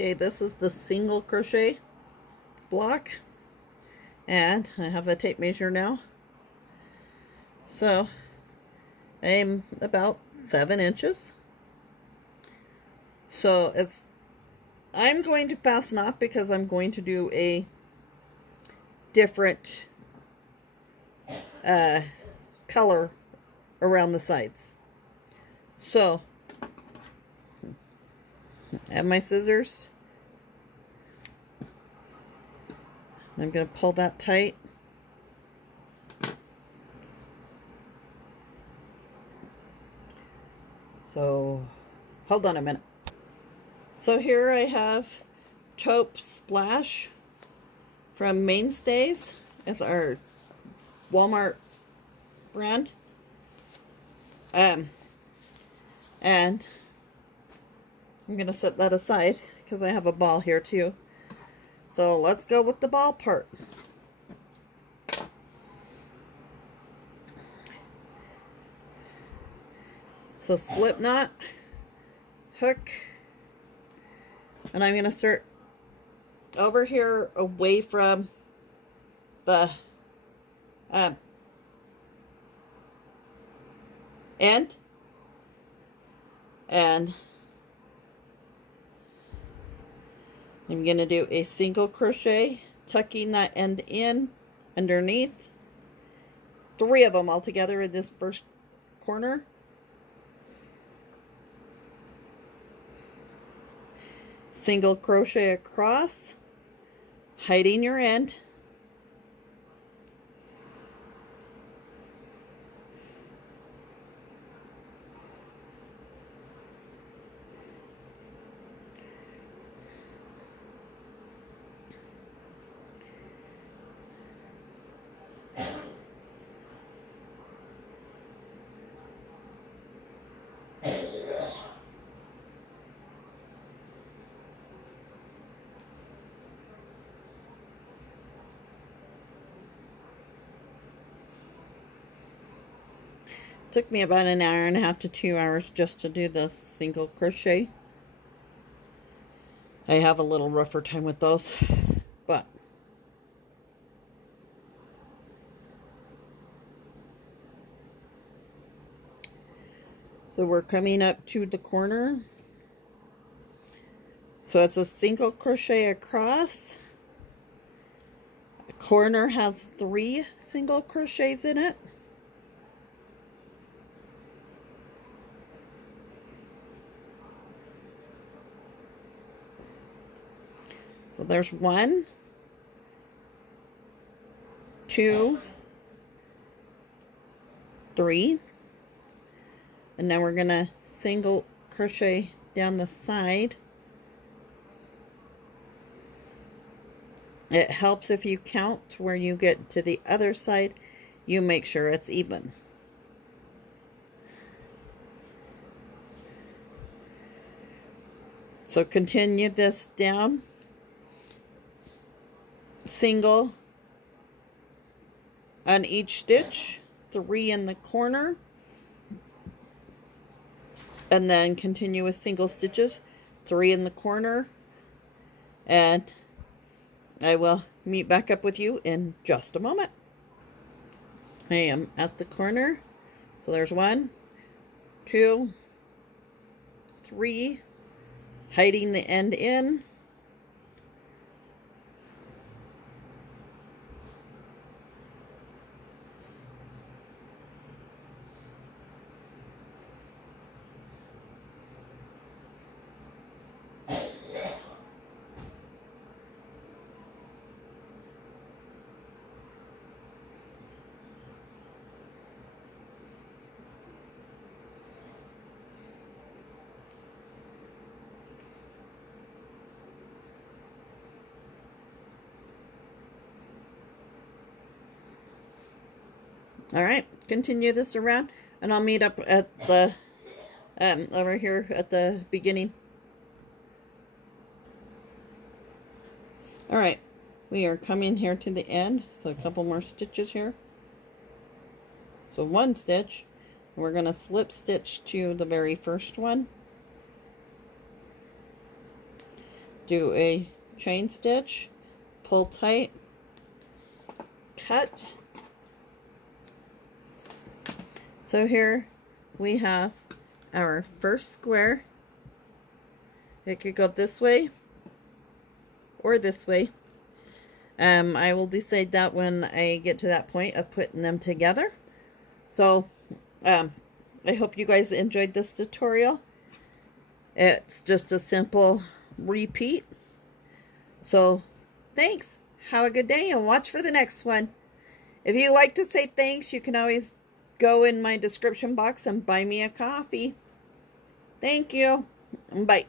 Okay, this is the single crochet block, and I have a tape measure now. So I'm about 7 inches. So I'm going to fasten off because I'm going to do a different color around the sides. So I have my scissors. I'm going to pull that tight. So hold on a minute. So here I have Taupe Splash from Mainstays. It's our Walmart brand. And I'm going to set that aside because I have a ball here too. So let's go with the ball part. So slip knot, hook, and I'm going to start over here away from the end, and I'm going to do a single crochet, tucking that end in underneath. 3 of them all together in this first corner. Single crochet across, hiding your end. Took me about an hour and a half to 2 hours just to do the single crochet. I have a little rougher time with those, but so we're coming up to the corner. So it's a single crochet across. The corner has 3 single crochets in it. So there's 1, 2, 3, and now we're gonna single crochet down the side. It helps if you count where you get to the other side, you make sure it's even. So continue this down. Single on each stitch, 3 in the corner, and then continue with single stitches, 3 in the corner, and I will meet back up with you in just a moment. I am at the corner, so there's 1, 2, 3, hiding the end in. All right, continue this around, and I'll meet up at the, over here at the beginning. All right, we are coming here to the end, so a couple more stitches here. So 1 stitch, we're going to slip stitch to the very first one. do a chain stitch, pull tight, cut. So here we have our first square. It could go this way or this way. I will decide that when I get to that point of putting them together. So I hope you guys enjoyed this tutorial. It's just a simple repeat. So thanks. Have a good day and watch for the next one. If you like to say thanks, you can always go in my description box and buy me a coffee. Thank you. Bye.